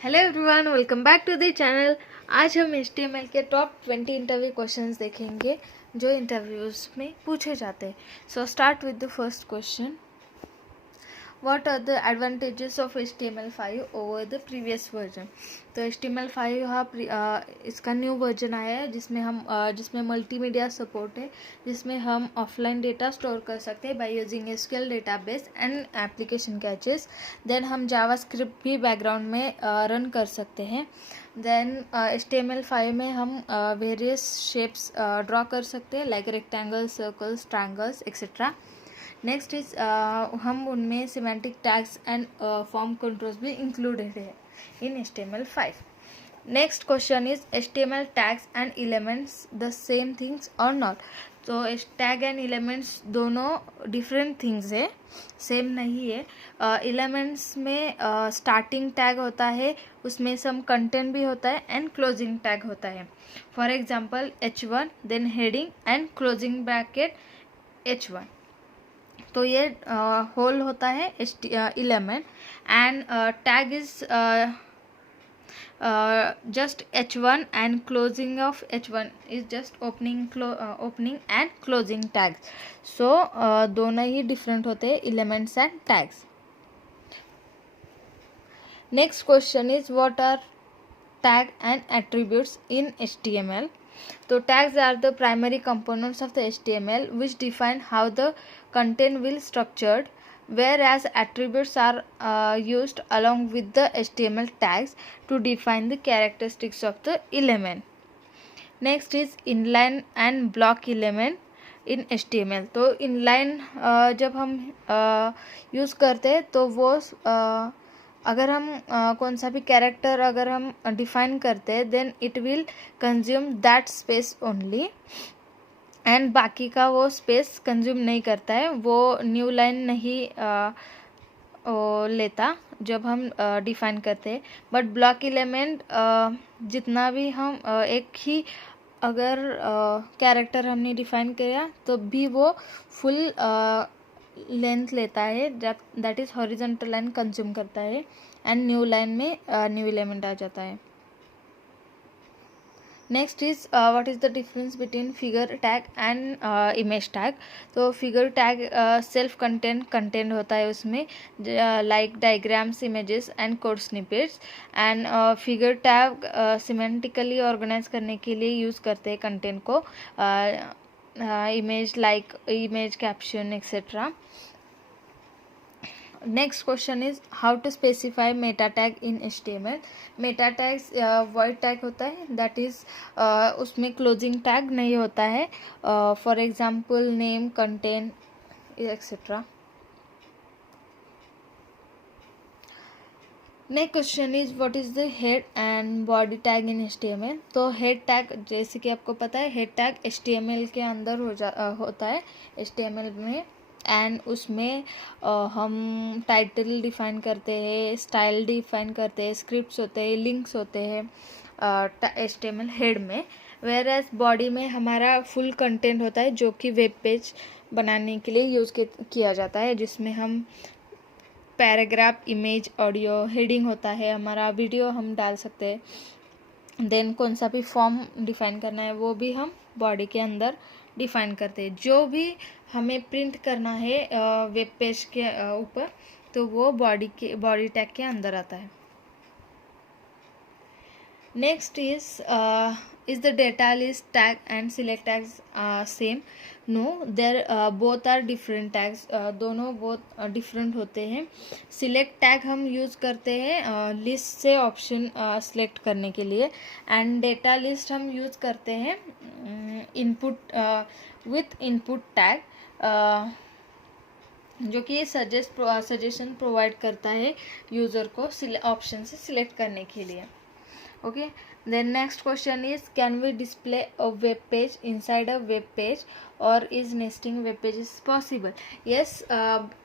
Hello everyone, welcome back to the channel. आज हम HTML के टॉप 20 इंटरव्यू क्वेश्चंस देखेंगे जो इंटरव्यूज में पूछे जाते हैं। So start with the first question. What are the advantages of HTML5 over the previous version? तो HTML5 इसका न्यू वर्जन आया है जिसमें मल्टीमीडिया सपोर्ट है, जिसमें हम ऑफलाइन डेटा स्टोर कर सकते हैं by using SQL database and application caches. Then हम जावास्क्रिप्ट भी बैकग्राउंड में रन कर सकते हैं। देन HTML5 में हम वेरियस शेप्स ड्रॉ कर सकते हैं like rectangles, circles, triangles etcetera. Next is हम उनमें semantic tags and form controls भी इंक्लूडेड है इन HTML5। Next question is HTML tags and elements the same things और नॉट। तो टैग एंड एलिमेंट्स दोनों डिफरेंट थिंग्स है, सेम नहीं है। एलिमेंट्स में स्टार्टिंग टैग होता है, उसमें सम कंटेंट भी होता है एंड क्लोजिंग टैग होता है। For example H1 then heading and closing bracket H1। तो ये होल होता है element and tag is just H1 and closing of H1 is just opening and closing tags. So दोनों ही डिफरेंट होते हैं elements and tags. Next question is what are tag and attributes in HTML? So tags are the primary components of the HTML which define how the content will structured, whereas attributes are used along with the HTML tags to define the characteristics of the element. Next is inline and block element in HTML। तो inline जब हम use करते हैं तो वो अगर हम कौन सा भी कैरेक्टर अगर हम डिफाइन करते हैं then it will consume that space only and बाकी का वो स्पेस कंज्यूम नहीं करता है, वो न्यू लाइन नहीं लेता जब हम डिफाइन करते हैं। बट ब्लॉक एलिमेंट जितना भी हम एक ही अगर कैरेक्टर हमने डिफाइन किया तो भी वो फुल लेंथ लेता है, that is horizontal line consume करता है एंड न्यू लाइन में न्यू एलिमेंट आ जाता है। Next is what is the difference between figure tag and image tag. तो फिगर टैग सेल्फ कंटेंट होता है, उसमें like diagrams, images and code snippets and figure tag semantically organise करने के लिए यूज़ करते हैं कंटेंट को, image like image caption etcetera. Next question is how to specify Meta tag in HTML। Meta tags word tag होता है, that is उसमें closing tag नहीं होता है, for example name, content etcetera. Next question is what is the head and body tag in HTML। तो head tag जैसे कि आपको पता है हेड टैग HTML के अंदर होता है HTML में एंड उसमें हम टाइटल डिफाइन करते हैं, स्टाइल डिफाइन करते हैं, स्क्रिप्ट्स होते हैं, लिंक्स होते हैं HTML हेड में। वेयर एज बॉडी में हमारा फुल कंटेंट होता है जो कि वेब पेज बनाने के लिए यूज़ किया जाता है, जिसमें हम पैराग्राफ, इमेज, ऑडियो, हेडिंग होता है, हमारा वीडियो हम डाल सकते हैं। देन कौन सा भी फॉर्म डिफाइन करना है वो भी हम बॉडी के अंदर डिफाइन करते हैं। जो भी हमें प्रिंट करना है वेब पेज के ऊपर तो वो बॉडी टैग के अंदर आता है। Next is the data list tag and select tags same? No, there both are different tags, दोनों बहुत डिफरेंट होते हैं। सिलेक्ट टैग हम यूज़ करते हैं लिस्ट से ऑप्शन सिलेक्ट करने के लिए एंड डेटा लिस्ट हम यूज़ करते हैं इनपुट विथ इनपुट टैग, जो कि सजेशन प्रोवाइड करता है यूज़र को ऑप्शन से सिलेक्ट करने के लिए। Okay, then next question is can we display a web page inside a web page or is nesting web pages possible? Yes,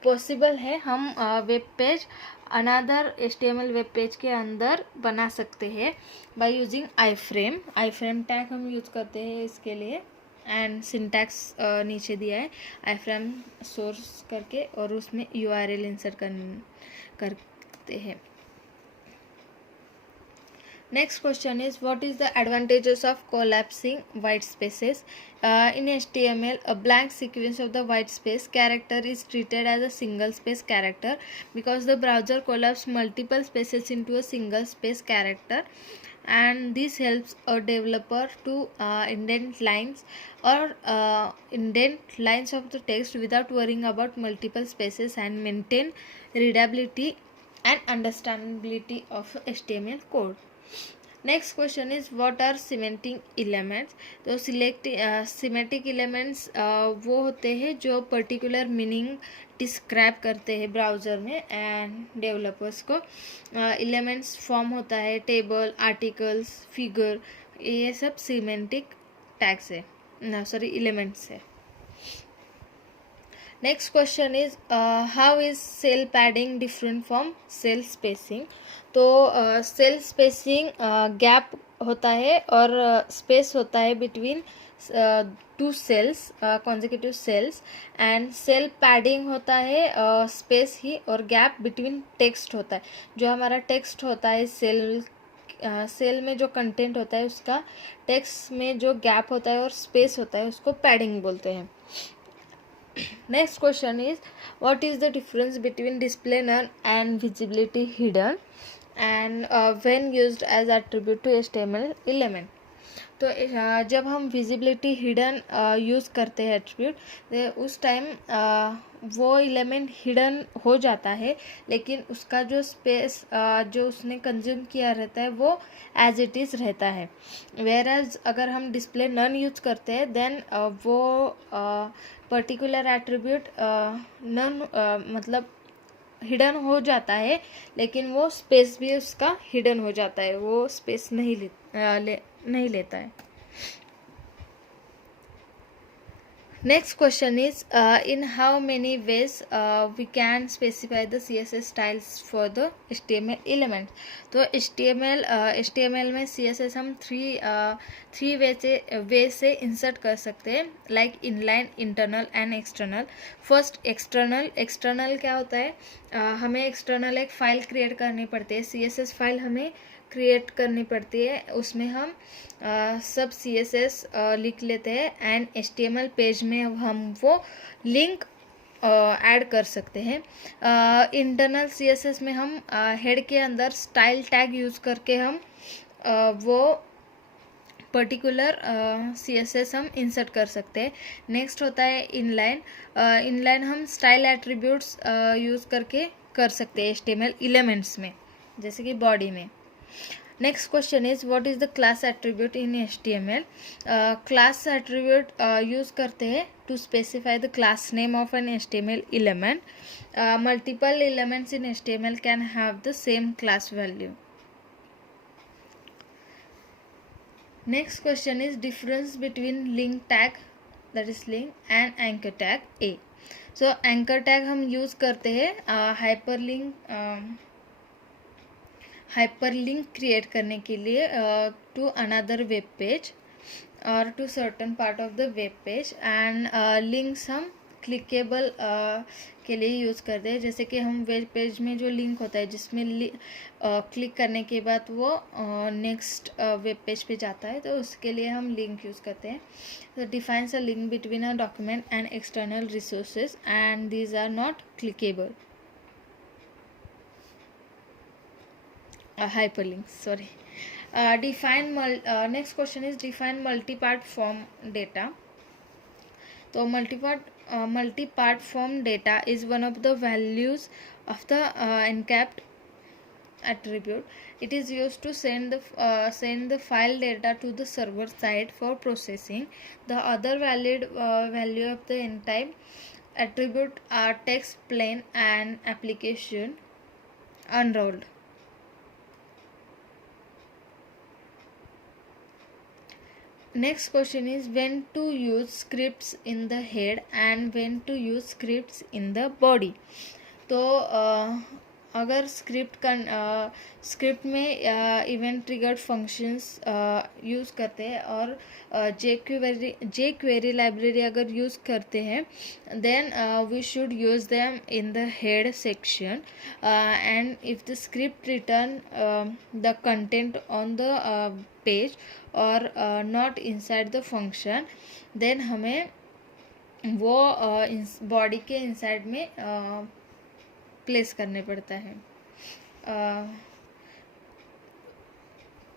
possible है, हम web page another HTML web page के अंदर बना सकते हैं by using iframe tag हम use करते हैं इसके लिए एंड सिंटैक्स नीचे दिया है iframe सोर्स करके और उसमें URL इंसर्ट करते हैं। Next question is, what is the advantages of collapsing white spaces? In HTML, a blank sequence of the white space character is treated as a single space character because the browser collapses multiple spaces into a single space character, and this helps a developer to indent lines of the text without worrying about multiple spaces and maintain readability and understandability of HTML code. Next question is what are semantic elements. तो semantic elements वो होते हैं जो particular meaning describe करते हैं browser में and developers को. Elements form होता है टेबल, आर्टिकल्स, फिगर, ये सब सीमेंटिक टैग्स है, एलिमेंट्स है. Next question is how is cell padding different from cell spacing. तो सेल स्पेसिंग गैप होता है और स्पेस होता है between two cells, consecutive cells, and cell padding होता है स्पेस ही और गैप बिटवीन टेक्स्ट होता है. जो हमारा टेक्स्ट होता है सेल में जो कंटेंट होता है उसका टेक्स्ट में जो गैप होता है और स्पेस होता है उसको पैडिंग बोलते हैं. Next question is, what is the difference between display none and visibility hidden and when used as attribute to HTML element. तो जब हम विजिबिलिटी हिडन यूज़ करते हैं एट्रीब्यूट, उस टाइम वो एलिमेंट हिडन हो जाता है, लेकिन उसका जो स्पेस जो उसने कंज्यूम किया रहता है वो एज इट इज़ रहता है. वेयर एज अगर हम डिस्प्ले नन यूज करते हैं देन वो पर्टिकुलर एट्रीब्यूट नन मतलब हिडन हो जाता है, लेकिन वो स्पेस भी उसका हिडन हो जाता है, वो स्पेस नहीं लेता है. Next question is in how many ways we can specify the CSS styles for the HTML element. तो HTML में CSS हम थ्री वे से इंसर्ट कर सकते हैं, like inline, internal and external. First external क्या होता है, हमें एक्सटर्नल एक फ़ाइल क्रिएट करनी पड़ती है, CSS फाइल हमें क्रिएट करनी पड़ती है, उसमें हम सब CSS लिख लेते हैं एंड HTML पेज में हम वो लिंक ऐड कर सकते हैं. इंटरनल CSS में हम हेड के अंदर स्टाइल टैग यूज़ करके हम वो पर्टिकुलर CSS हम इंसर्ट कर सकते हैं. नेक्स्ट होता है इनलाइन हम स्टाइल एट्रीब्यूट्स यूज़ करके कर सकते हैं HTML एलिमेंट्स में, जैसे कि बॉडी में. Next question is what is the class attribute in HTML. Class attribute use करते हैं to specify the class name of an HTML element. Multiple elements in HTML can have the same class value. Next question is difference between link tag, that is link, and anchor tag A. So anchor tag हम use करते हैं hyperlink create करने के लिए to another web page और to certain part of the web page, and links हम clickable के लिए यूज़ करते हैं. जैसे कि हम वेब पेज में जो लिंक होता है जिसमें क्लिक करने के बाद वो नेक्स्ट वेब पेज पे जाता है, तो उसके लिए हम लिंक यूज़ करते हैं. तो defines a link between a document and external resources and these are not clickable. Hyperlinks, sorry. Next question is define multi-part form data. So multi-part form data is one of the values of the encapped attribute. It is used to send the file data to the server side for processing. The other valid value of the n-type attribute are text, plain, and application unrolled. Next question is when to use scripts in the head and when to use scripts in the body. तो अगर script में event triggered functions use करते हैं और jQuery library अगर use करते हैं, then we should use them in the head section, and if the script return the content on the page और not inside the function, then हमें वो body के इनसाइड में प्लेस करने पड़ता है.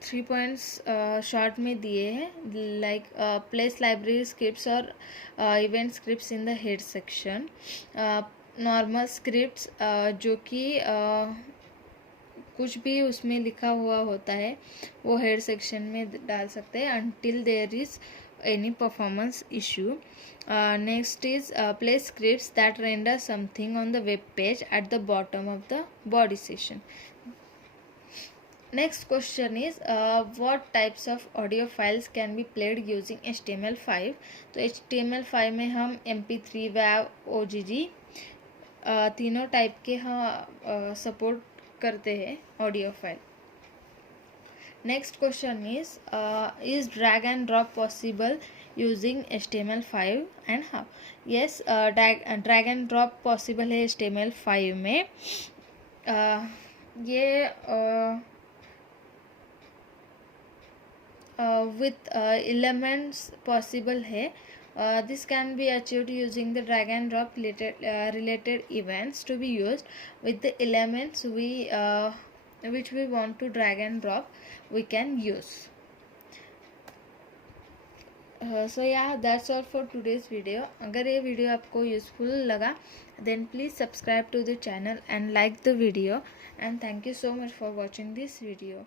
3 पॉइंट्स शॉर्ट में दिए हैं, लाइक प्लेस लाइब्रेरी स्क्रिप्ट्स और event scripts in the head section. Normal scripts जो कि कुछ भी उसमें लिखा हुआ होता है वो हेड सेक्शन में डाल सकते हैं until there is any performance issue. Next is place scripts that render something on the web page at the bottom of the body section. Next question is what types of audio files can be played using HTML5. तो HTML5 में हम MP3, WAV, OGG तीनों type के हम support करते हैं audio file. Next question is drag and drop possible using HTML5 and how? Yes, drag and drop possible है HTML5 में. ये with elements possible है. This can be achieved using the drag and drop related events to be used with the elements which we want to drag and drop. We can use. So yeah, that's all for today's video. अगर ये video आपको useful लगा, then please subscribe to the channel and like the video, and thank you so much for watching this video.